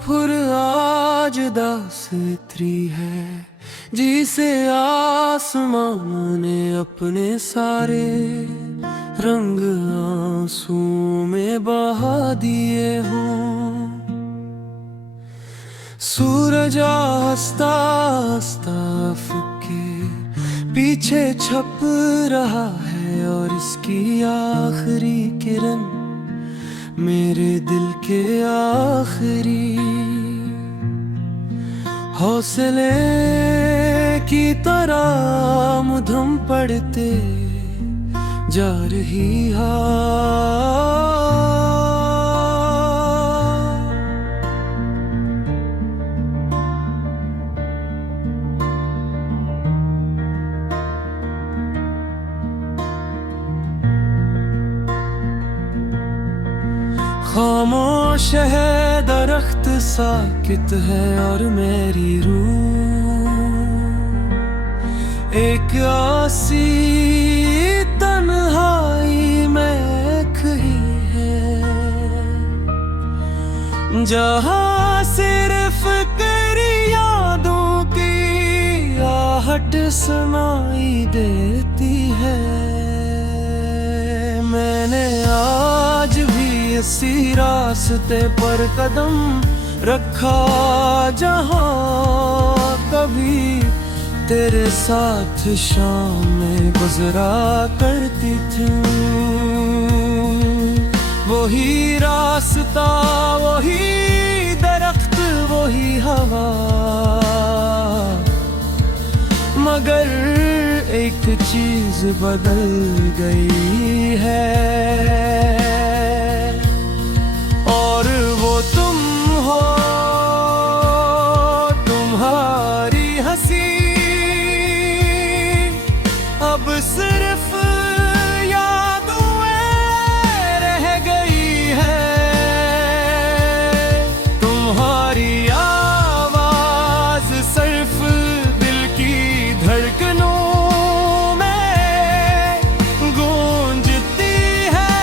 फुर आज दासत्री है, जिसे आसमां ने अपने सारे रंग आंसुओं में बहा दिए हों। सूरज हंसता हंसता के पीछे छप रहा है, और इसकी आखिरी किरण मेरे दिल के आखिरी हौसले की तरह मुधम पड़ते जा रही है। खामोश है दरख्त, साकित है और मेरी रूह एक आसी तन्हाई में खही है, जहाँ सिर्फ तेरी यादों की आहट सुनाई देती है। मैंने आज भी इसी रास्ते पर कदम रखा, जहाँ कभी तेरे साथ शाम में गुजरा करती थी। वही रास्ता, वही दरख्त, वही हवा, मगर एक चीज बदल गई है, और वो तुम हो। तुम्हारी हंसी अब सिर्फ यादों रह गई है। तुम्हारी आवाज सिर्फ दिल की धड़कनों में गूंजती है,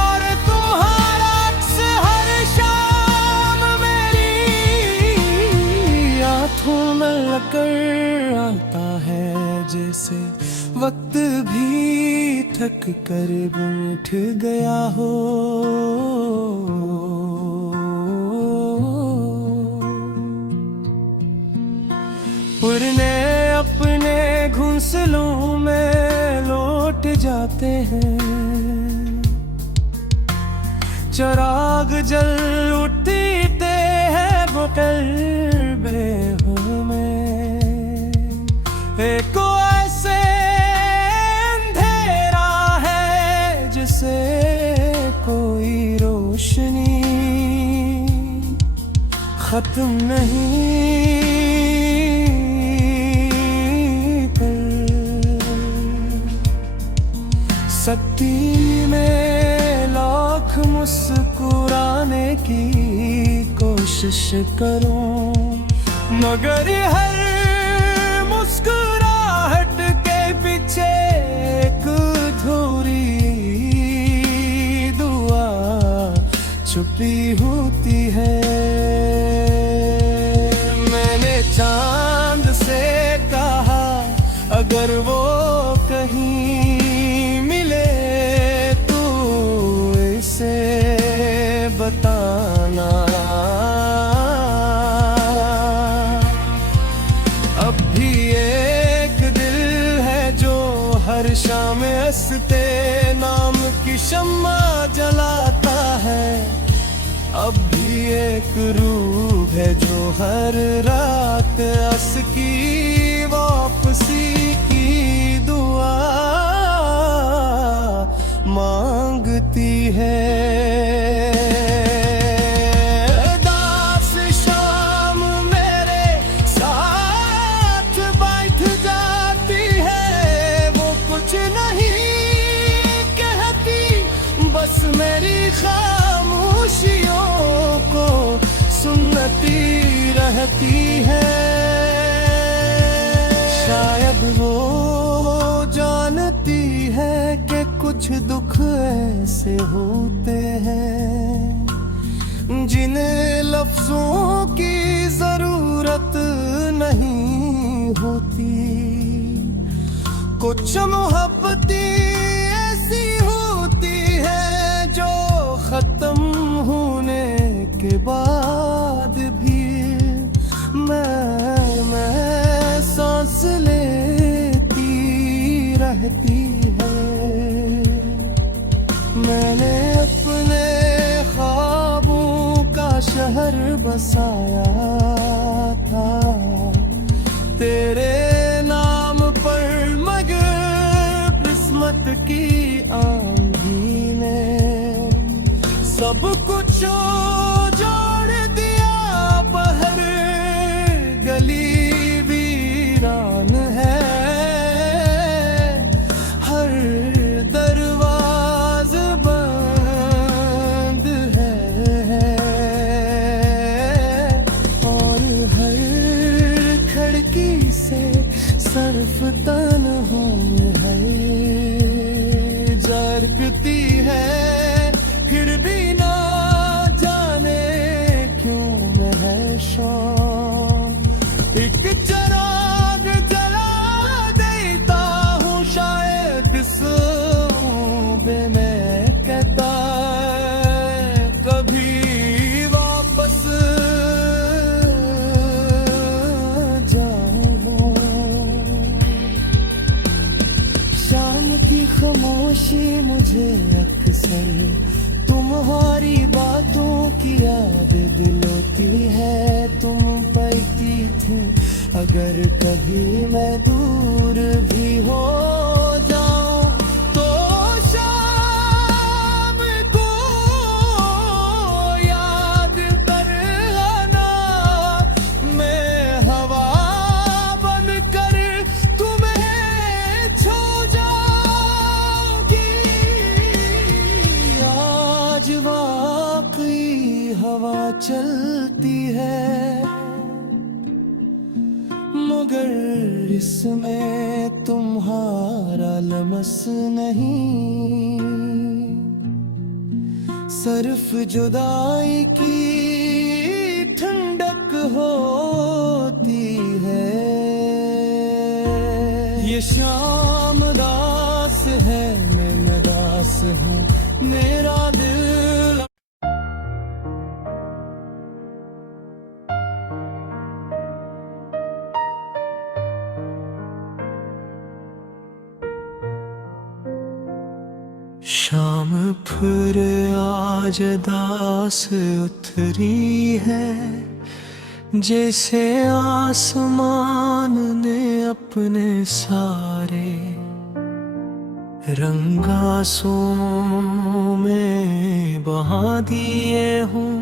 और तुम्हारा अक्स हर शाम मेरी आँखों में लकर आता है, जैसे वक्त भी थक कर बैठ गया हो। उड़ने अपने घोंसलों में लौट जाते हैं, चिराग जल उठते हैं बकल्बे में। एक ऐसे अंधेरा है जिसे कोई रोशनी खत्म नहीं कर सकती। में लाख मुस्कुराने की कोशिश करूं, मगर हर मुस्कुराहट के पीछे एक अधूरी दुआ छुपी होती है। मैंने चांद से कहा, अगर वो कहीं मिले तो इसे बताना। अब भी एक दिल है जो हर शाम हंसते नाम की शम्मा जलाता है। अब भी एक रूह है जो हर रात हंस की वापसी की दुआ मांगती है। बस मेरी खामोशियों को सुनती रहती है। शायद वो जानती है कि कुछ दुख ऐसे होते हैं जिन्हें लफ्जों की जरूरत नहीं होती। कुछ मोहब्बतें ऐसी होती है जो खत्म होने के बाद भी मैं सांस लेती रहती है। मैंने अपने ख्वाबों का शहर बसाया था तेरे नाम पर, मगर किस्मत की आंधी ने सब कुछ जोड़ दिया। बाहर गली वीरान है, हर दरवाज़ बंद है और हर खिड़की से सिर्फ तन्हा है जरकती है। फिर भी ना जाने क्यों मैं है शौक एक चिराग जला देता हूँ। शायद इस बे में कहता कभी वापस जाऊँ। शाम की खामोशी मुझे अक्सर तुम्हारी बातों की याद दिलाती है। तुम पलती थी अगर कभी मैं दूर भी हो जाऊं तो शाम को याद कर आना। मैं हवा बनकर तुम्हें छू जाऊंगी। आज वाकई हवा चलती है मगर इसमें तुम्हारा लमस नहीं। सिर्फ जुदाई की ठंडक होती है। ये शाम दास है, मैं दास हूँ, मेरा दिल। शाम फिर आज दास उतरी है, जैसे आसमान ने अपने सारे रंग आंसुओं में बहा दिए हूँ।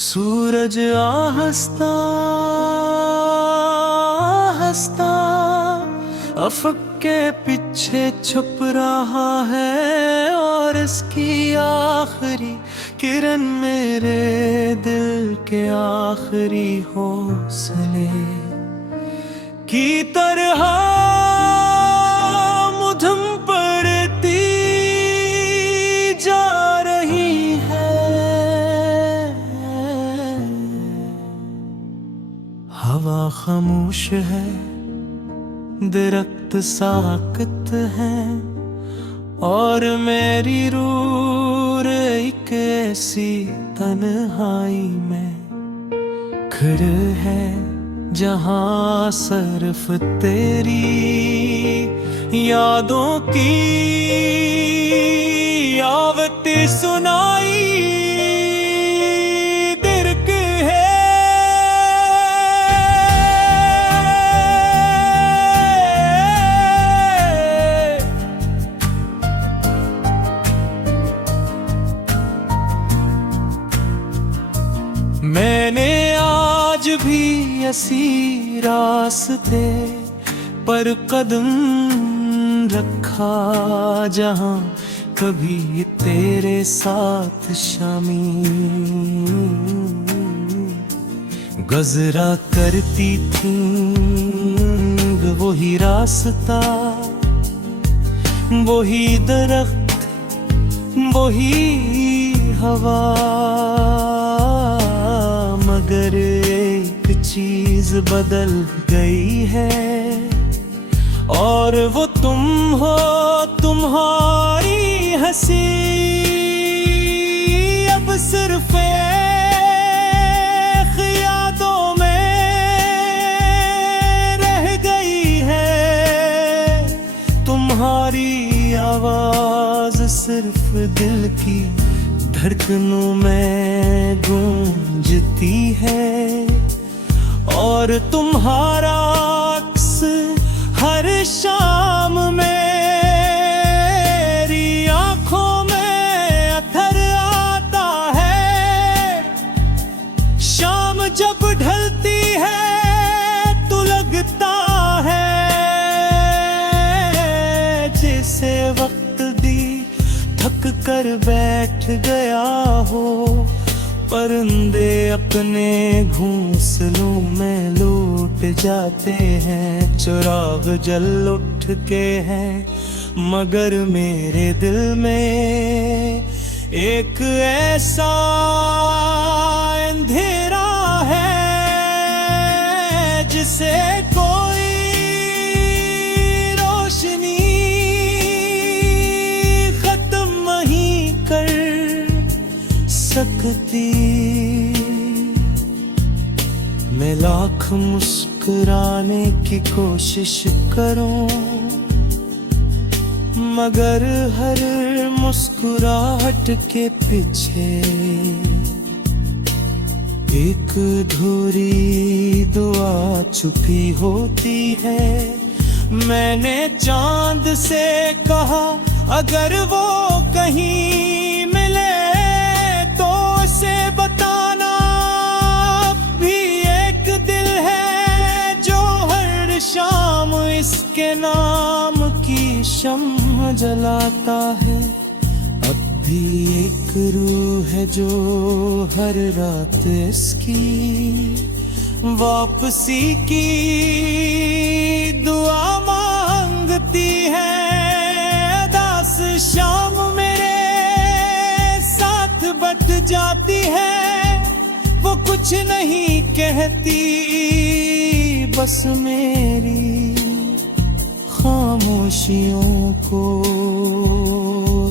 सूरज आहस्ता आहस्ता अफक के पीछे छुप रहा है और इसकी आखिरी किरण मेरे दिल के आखिरी हौसले की तरह मुझम पड़ती जा रही है। हवा खामोश है, दरख्त साकत है और मेरी रूह एक ऐसी तन्हाई में खड़े है जहां सिर्फ तेरी यादों की आवती सुनाई दिर्क है। मैंने आज भी ऐसी रास्ते पर कदम रखा जहां कभी तेरे साथ शामी गुज़रा करती थी। वही रास्ता, वही दरख्त, वही हवा। चीज बदल गई है, और वो तुम हो, तुम्हारी हंसी अब सिर्फ एक यादों में रह गई है। तुम्हारी आवाज सिर्फ दिल की धड़कनों में गूंजती है, और तुम्हारा अक्स हर शाम मेरी आंखों में अथर आता है। शाम जब ढलती है तो लगता है जैसे वक्त दी थक कर बैठ गया हो। परिंदे अपने घोंसलों में लौट जाते हैं, चिराग जल उठ के हैं, मगर मेरे दिल में एक ऐसा अंधेरा है जिसे कोई रोशनी खत्म नहीं कर सकती। मैं लाख मुस्कुराने की कोशिश करूं, मगर हर मुस्कुराहट के पीछे एक अधूरी दुआ छुपी होती है। मैंने चांद से कहा अगर वो कहीं मिले तो उसे बताना, भी एक दिल है जो हर शाम इसके नाम की शम्म जलाता है। अब भी एक रूह है जो हर रात इसकी वापसी की दुआ मांगती है। दास शाम मेरे साथ बट जाती है, वो कुछ नहीं कहती, बस मेरी खामोशियों को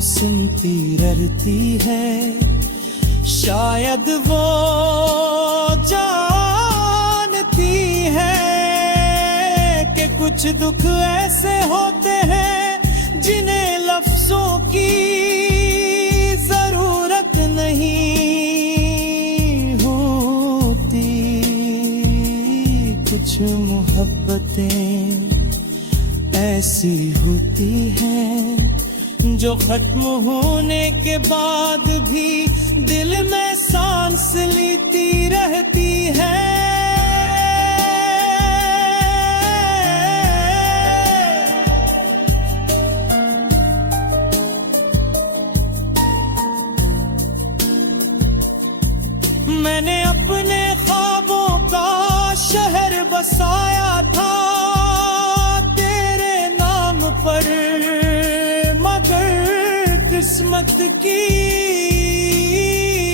सुनती रहती है। शायद वो जानती है कि कुछ दुख ऐसे होते हैं जिन्हें लफ्जों की जरूरत नहीं होती। कुछ मोहब्बतें ऐसी होती हैं जो खत्म होने के बाद भी दिल में सांस लेती रहती है। मैंने अपने ख्वाबों का शहर बसाया था तेरे नाम पर, मगर किस्मत की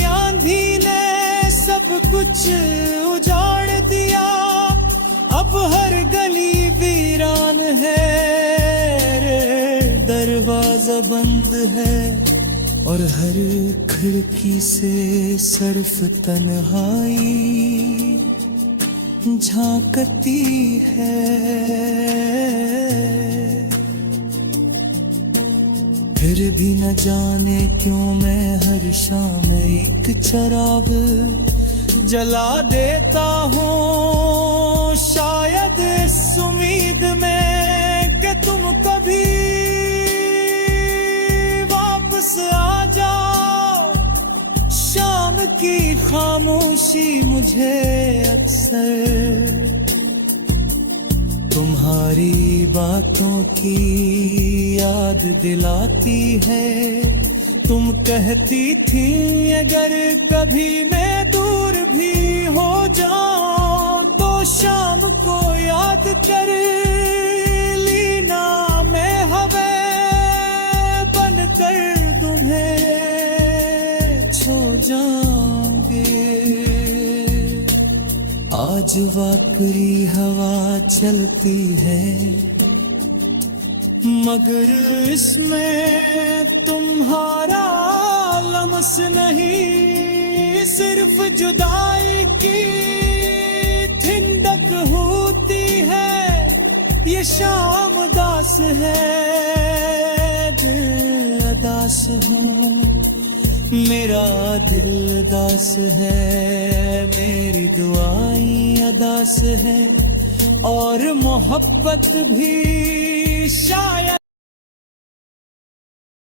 आंधी ने सब कुछ उजाड़ दिया। अब हर गली वीरान है, दरवाजा बंद है, और हर खिड़की से सिर्फ तन्हाई झांकती है। फिर भी न जाने क्यों मैं हर शाम एक चिराग जला देता हूँ, शायद इस उम्मीद में कि तुम कभी वापस आ जाओ। शाम की खामोशी मुझे अक्सर तुम्हारी बातों की याद दिलाती है। तुम कहती थी अगर कभी मैं दूर भी हो जाऊं तो शाम को याद कर लेना, मैं हवे बनकर तुम्हें छू जाऊंगी। आज आज वाकरी हवा चलती है, मगर इसमें तुम्हारा लम्स नहीं, सिर्फ जुदाई की ठंडक होती है। ये शाम दास है, दिल अदास है, मेरा दिल दास है, मेरी दुआएं अदास है, और मोहब्बत भी शायद